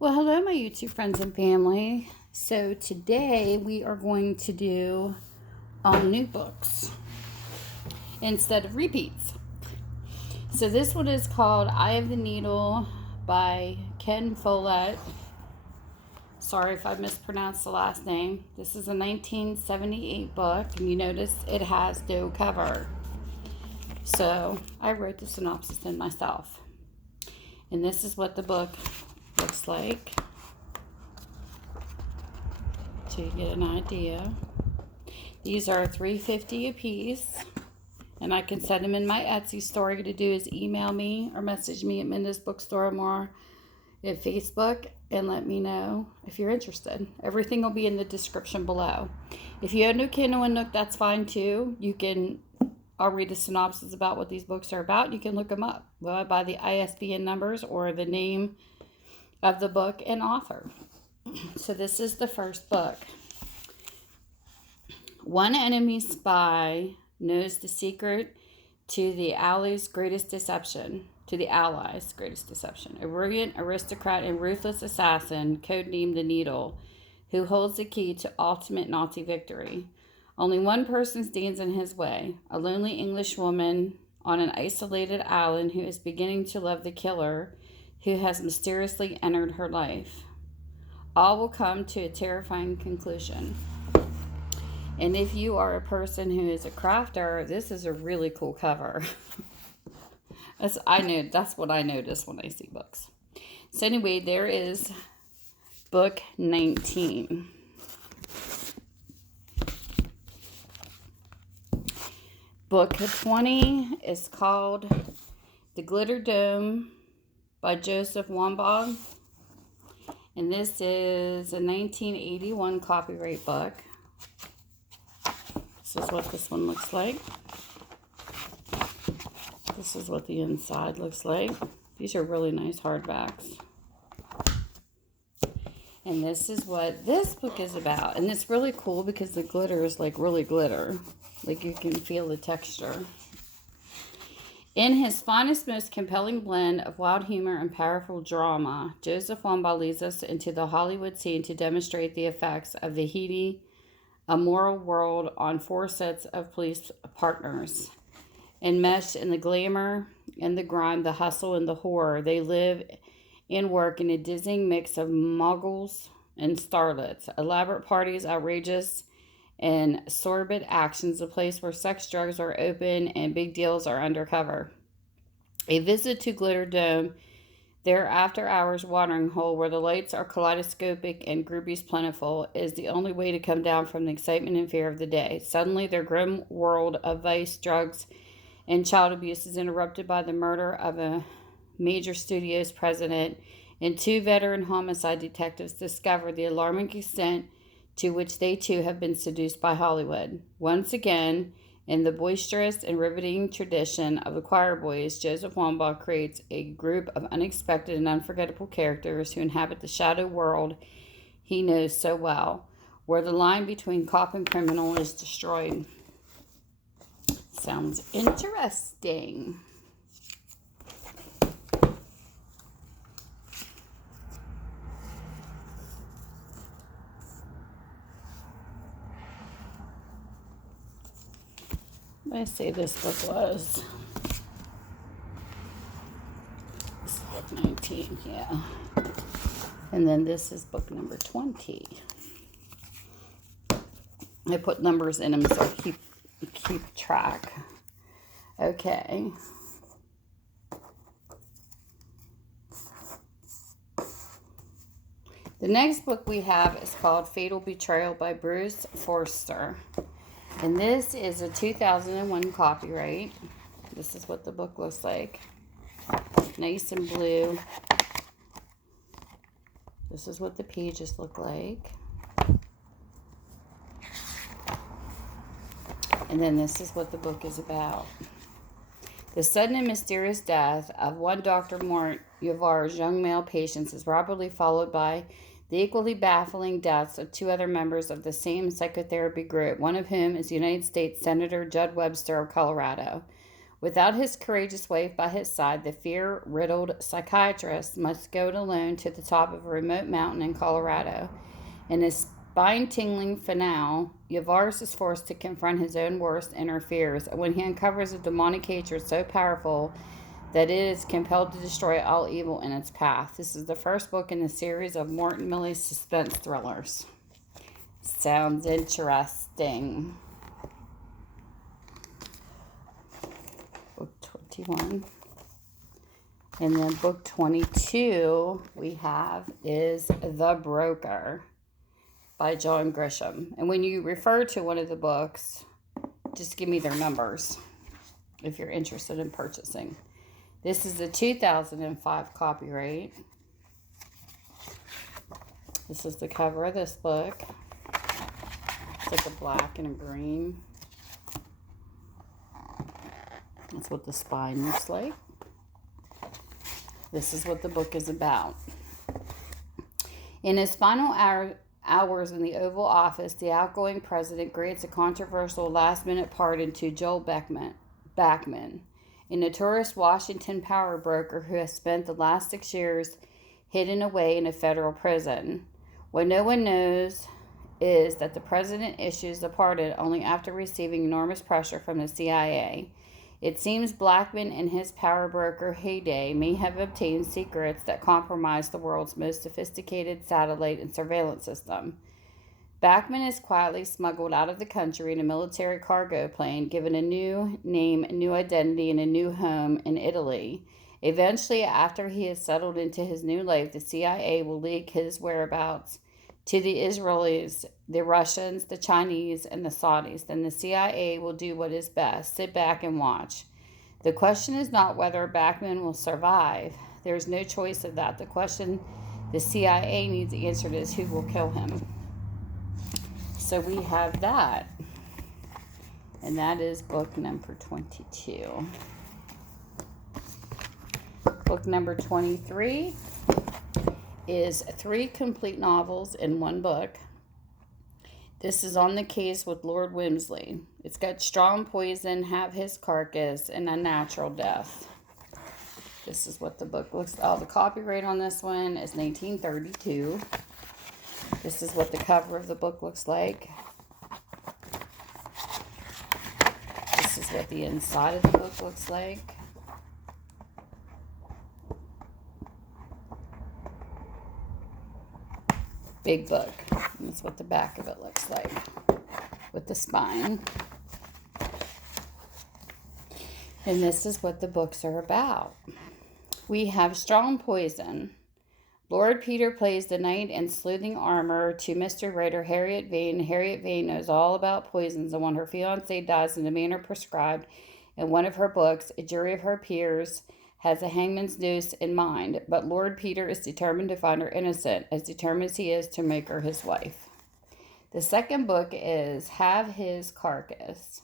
Well, hello, my YouTube friends and family. So today we are going to do new books instead of repeats. So this one is called Eye of the Needle by Ken Follett. Sorry if I mispronounced the last name. This is a 1978 book, and you notice it has no cover. So I wrote the synopsis in myself. And this is what the book looks like, to get an idea. These are $3.50 a piece, and I can send them in my Etsy store. All you to do is email me or message me at Minda's Bookstore or at Facebook and let me know if you're interested. Everything will be in the description below. If you have no Kindle and Nook, that's fine too. I'll read the synopsis about what these books are about. You can look them up by the ISBN numbers or the name of the book and author. So this is the first book. One enemy spy knows the secret to the Allies' greatest deception. A brilliant aristocrat and ruthless assassin, codenamed the Needle, who holds the key to ultimate Nazi victory. Only one person stands in his way, a lonely English woman on an isolated island who is beginning to love the killer who has mysteriously entered her life. All will come to a terrifying conclusion. And if you are a person who is a crafter, this is a really cool cover. That's what I notice when I see books. So anyway, there is book 19. Book 20 is called The Glitter Dome by Joseph Wambaugh. And this is a 1981 copyright book. This is what this one looks like. This is what the inside looks like. These are really nice hardbacks. And this is what this book is about. And it's really cool because the glitter is like really glitter. Like you can feel the texture. In his finest, most compelling blend of wild humor and powerful drama, Joseph Wambaugh leads us into the Hollywood scene to demonstrate the effects of the heady, immoral world on four sets of police partners. Enmeshed in the glamour and the grime, the hustle and the horror, they live and work in a dizzying mix of muggles and starlets, elaborate parties, outrageous and sordid actions, a place where sex, drugs are open and big deals are undercover. A visit to Glitter Dome, their after-hours watering hole where the lights are kaleidoscopic and groupies plentiful, is the only way to come down from the excitement and fear of the day. Suddenly, their grim world of vice, drugs, and child abuse is interrupted by the murder of a major studio's president, and two veteran homicide detectives discover the alarming extent to which they too have been seduced by Hollywood. Once again, in the boisterous and riveting tradition of the Choir Boys, Joseph Wambaugh creates a group of unexpected and unforgettable characters who inhabit the shadow world he knows so well, where the line between cop and criminal is destroyed. Sounds interesting. Let's see, this book was. This is book 19, yeah. And then this is book number 20. I put numbers in them so I keep track. Okay. The next book we have is called Fatal Betrayal by Bruce Forster. And this is a 2001 copyright. This is what the book looks like. Nice and blue. This is what the pages look like. And then this is what the book is about. The sudden and mysterious death of one Dr. Mort Yavar's young male patients is rapidly followed by the equally baffling deaths of two other members of the same psychotherapy group, one of whom is United States Senator Judd Webster of Colorado. Without his courageous wife by his side, the fear-riddled psychiatrist must go it alone to the top of a remote mountain in Colorado. In his spine-tingling finale, Yavaris is forced to confront his own worst inner fears when he uncovers a demonic hatred so powerful that it is compelled to destroy all evil in its path. This is the first book in the series of Morton Millie's suspense thrillers. Sounds interesting. Book 21. And then book 22 we have is The Broker by John Grisham. And when you refer to one of the books, just give me their numbers if you're interested in purchasing. This is the 2005 copyright. This is the cover of this book. It's like a black and a green. That's what the spine looks like. This is what the book is about. In his final hours in the Oval Office, the outgoing president grants a controversial last-minute pardon to Joel Backman, a notorious Washington power broker who has spent the last 6 years hidden away in a federal prison. What no one knows is that the president issues the pardon only after receiving enormous pressure from the CIA. It seems Blackman in his power broker heyday may have obtained secrets that compromised the world's most sophisticated satellite and surveillance system. Backman is quietly smuggled out of the country in a military cargo plane, given a new name, a new identity, and a new home in Italy. Eventually, after he has settled into his new life, the CIA will leak his whereabouts to the Israelis, the Russians, the Chinese, and the Saudis. Then the CIA will do what is best, sit back and watch. The question is not whether Backman will survive. There is no choice of that. The question the CIA needs answered is who will kill him. So we have that. And that is book number 22. Book number 23 is 3 complete novels in one book. This is On the Case with Lord Wimsley. It's got Strong Poison, Have His Carcase, and Unnatural Death. This is what the book looks like. Oh, the copyright on this one is 1932. This is what the cover of the book looks like. This is what the inside of the book looks like. Big book. And that's what the back of it looks like with the spine. And this is what the books are about. We have Strong Poison. Lord Peter plays the knight in sleuthing armor to mystery writer Harriet Vane. Harriet Vane knows all about poisons, and when her fiancé dies in the manner prescribed in one of her books, a jury of her peers has a hangman's noose in mind, but Lord Peter is determined to find her innocent, as determined as he is to make her his wife. The second book is Have His Carcase.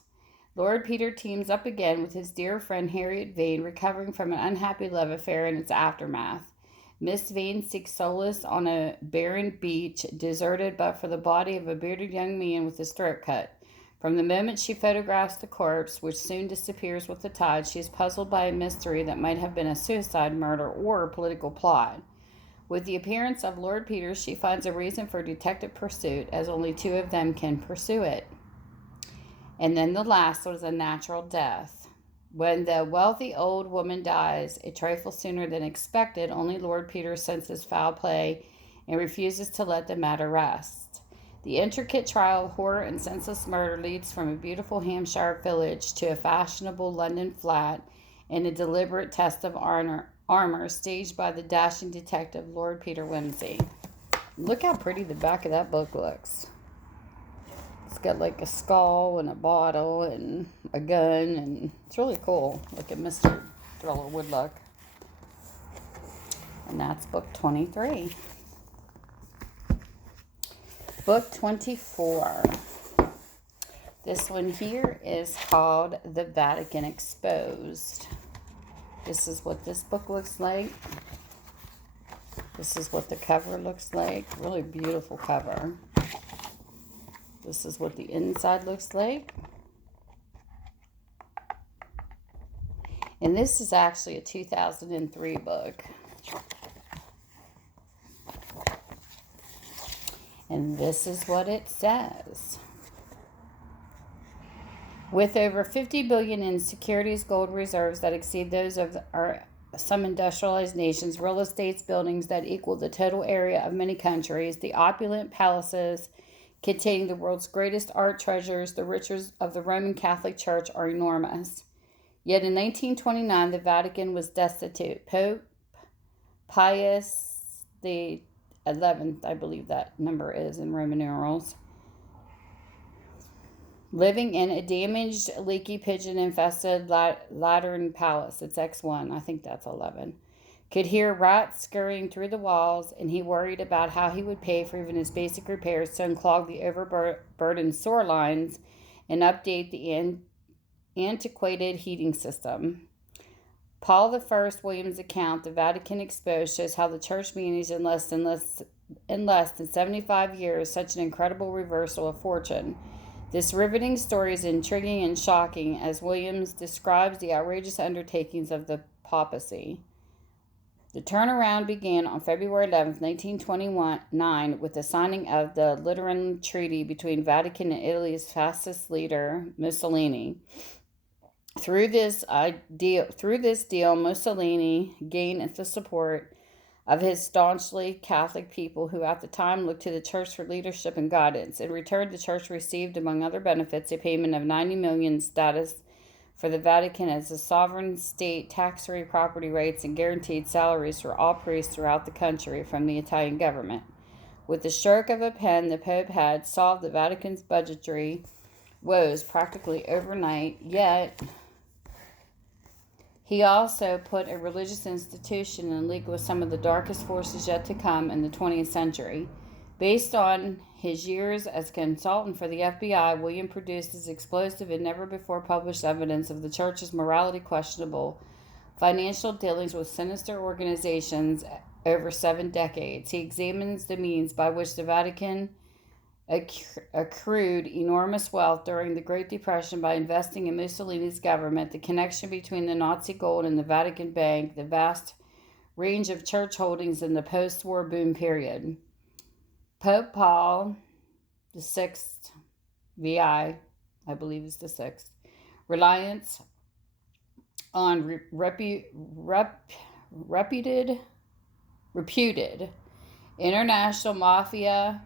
Lord Peter teams up again with his dear friend Harriet Vane, recovering from an unhappy love affair and its aftermath. Miss Vane seeks solace on a barren beach, deserted but for the body of a bearded young man with his throat cut. From the moment she photographs the corpse, which soon disappears with the tide, she is puzzled by a mystery that might have been a suicide, murder, or a political plot. With the appearance of Lord Peter, she finds a reason for detective pursuit, as only 2 of them can pursue it. And then the last was Unnatural Death. When the wealthy old woman dies, a trifle sooner than expected, only Lord Peter senses foul play and refuses to let the matter rest. The intricate trial of horror and senseless murder leads from a beautiful Hampshire village to a fashionable London flat in a deliberate test of armor staged by the dashing detective Lord Peter Wimsey. Look how pretty the back of that book looks. It's got like a skull and a bottle and a gun, and it's really cool, like a mystery thriller would look. And that's book 23. Book 24. This one here is called The Vatican Exposed. This is what this book looks like. This is what the cover looks like. Really beautiful cover. This is what the inside looks like. And this is actually a 2003 book. And this is what it says. With over 50 billion in securities gold reserves that exceed those of some industrialized nations, real estates, buildings that equal the total area of many countries, the opulent palaces containing the world's greatest art treasures, the riches of the Roman Catholic Church are enormous. Yet in 1929, the Vatican was destitute. Pope Pius the 11th, I believe that number is in Roman numerals, living in a damaged, leaky, pigeon-infested Lateran palace. It's X1. I think that's 11. Could hear rats scurrying through the walls, and he worried about how he would pay for even his basic repairs to unclog the overburdened sewer lines and update the antiquated heating system. Paul I Williams' account, The Vatican Exposed, shows how the church managed in less than 75 years such an incredible reversal of fortune. This riveting story is intriguing and shocking as Williams describes the outrageous undertakings of the papacy. The turnaround began on February 11, 1929, with the signing of the Lateran Treaty between Vatican and Italy's fascist leader, Mussolini. Through this deal, Mussolini gained the support of his staunchly Catholic people who at the time looked to the church for leadership and guidance. In return, the church received, among other benefits, a payment of 90 million status for the Vatican as a sovereign state, tax-free property rights, and guaranteed salaries for all priests throughout the country from the Italian government. With the stroke of a pen, the Pope had solved the Vatican's budgetary woes practically overnight, yet he also put a religious institution in league with some of the darkest forces yet to come in the 20th century. Based on his years as consultant for the FBI, William produced his explosive and never-before-published evidence of the church's morality questionable financial dealings with sinister organizations over 7 decades. He examines the means by which the Vatican accrued enormous wealth during the Great Depression by investing in Mussolini's government, the connection between the Nazi gold and the Vatican Bank, the vast range of church holdings in the post-war boom period. Pope Paul VI, VI, I believe is the 6th, reliance on reputed international mafia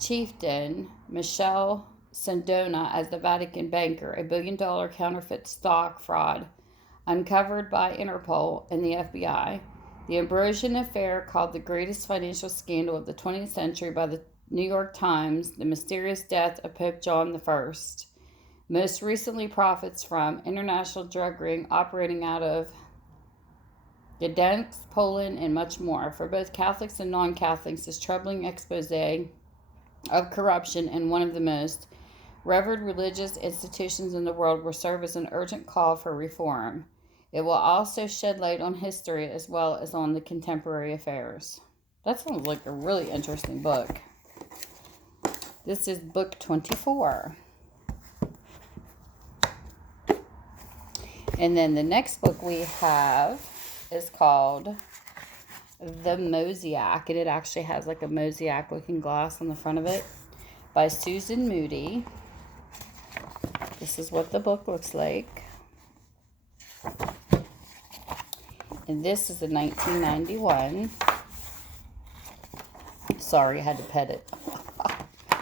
chieftain Michel Sindona as the Vatican banker, a $1 billion counterfeit stock fraud uncovered by Interpol and the FBI. The Ambrosian affair, called the greatest financial scandal of the 20th century by the New York Times, the mysterious death of Pope John I. Most recently profits from international drug ring operating out of Gdansk, Poland, and much more. For both Catholics and non-Catholics, this troubling expose of corruption in one of the most revered religious institutions in the world will serve as an urgent call for reform. It will also shed light on history as well as on the contemporary affairs. That sounds like a really interesting book. This is book 24. And then the next book we have is called The Mosaic, and it actually has like a mosaic looking glass on the front of it, by Susan Moody. This is what the book looks like. And this is a 1991. Sorry, I had to pet it.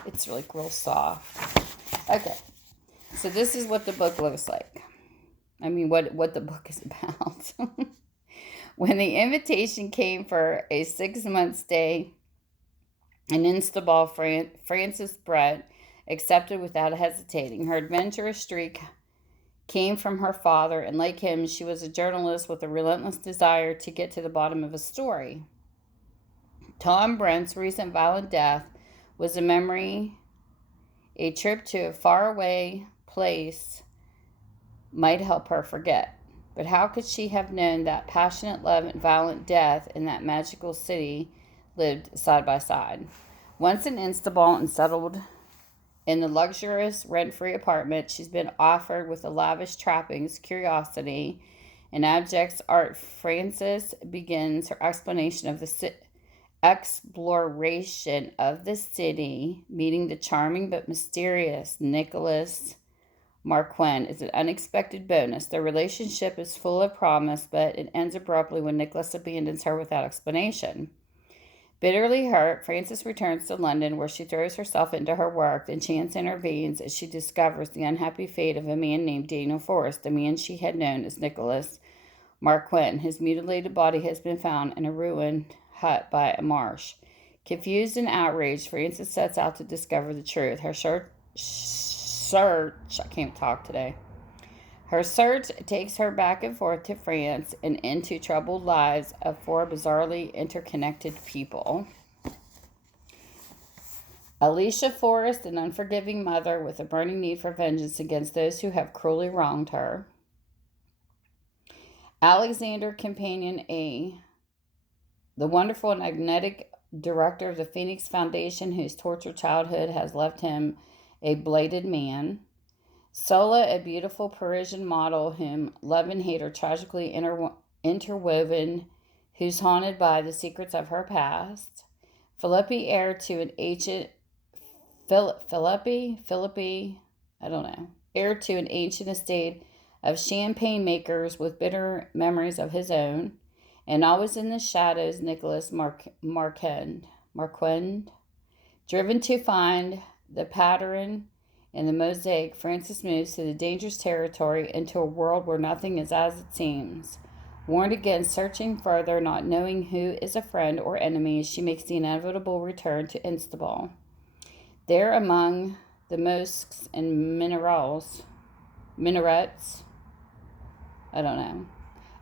It's like real soft. Okay, so this is what the book looks like. I mean, what the book is about. When the invitation came for a 6-month stay in Istanbul, Frances Brett accepted without hesitating. Her adventurous streak came from her father, and like him, she was a journalist with a relentless desire to get to the bottom of a story. Tom Brent's recent violent death was a memory a trip to a faraway place might help her forget. But how could she have known that passionate love and violent death in that magical city lived side by side? Once in Istanbul and settled in the luxurious rent-free apartment she's been offered with the lavish trappings, curiosity, In abject art, Frances begins her exploration of the exploration of the city, meeting the charming but mysterious Nicholas Marquand is an unexpected bonus. Their relationship is full of promise, but it ends abruptly when Nicholas abandons her without explanation. Bitterly hurt, Frances returns to London, where she throws herself into her work. Then chance intervenes as she discovers the unhappy fate of a man named Daniel Forrest, the man she had known as Nicholas Marquand. His mutilated body has been found in a ruined hut by a marsh. Confused and outraged, Frances sets out to discover the truth. Her I can't talk today. Her search takes her back and forth to France and into troubled lives of four bizarrely interconnected people. Alicia Forrest, an unforgiving mother with a burning need for vengeance against those who have cruelly wronged her. Alexander Companion A, the wonderful and magnetic director of the Phoenix Foundation, whose tortured childhood has left him a bladed man. Sola, a beautiful Parisian model whom love and hate are tragically interwoven, who's haunted by the secrets of her past. Philippi, heir to an ancient estate of champagne makers with bitter memories of his own, and always in the shadows, Nicholas Marquand. Driven to find the pattern in the mosaic, Frances moves to the dangerous territory into a world where nothing is as it seems. Warned against searching further, not knowing who is a friend or enemy, she makes the inevitable return to Instanbul. There, among the mosques and minarets,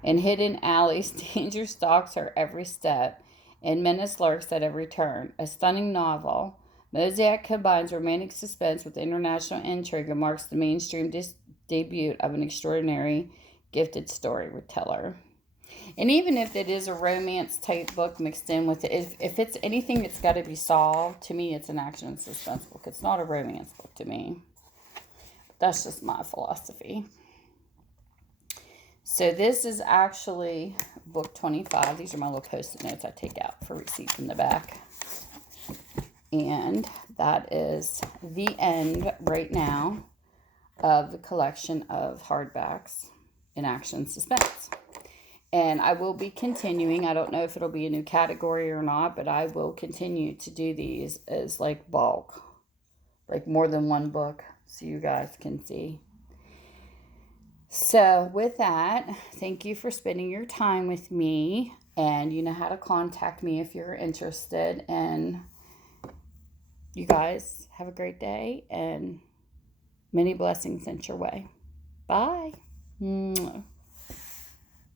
in hidden alleys, danger stalks her every step, and menace lurks at every turn. A stunning novel, Mosaic combines romantic suspense with international intrigue and marks the mainstream debut of an extraordinary, gifted storyteller. And even if it is a romance type book mixed in with it, if it's anything that's got to be solved, to me it's an action and suspense book. It's not a romance book to me. That's just my philosophy. So this is actually book 25. These are my little post-it notes I take out for receipts in the back. And that is the end right now of the collection of hardbacks in action suspense. And I will be continuing. I don't know if it'll be a new category or not, but I will continue to do these as like bulk, like more than one book, so you guys can see. So with that, thank you for spending your time with me. And you know how to contact me if you're interested. And you guys have a great day and many blessings sent your way. Bye.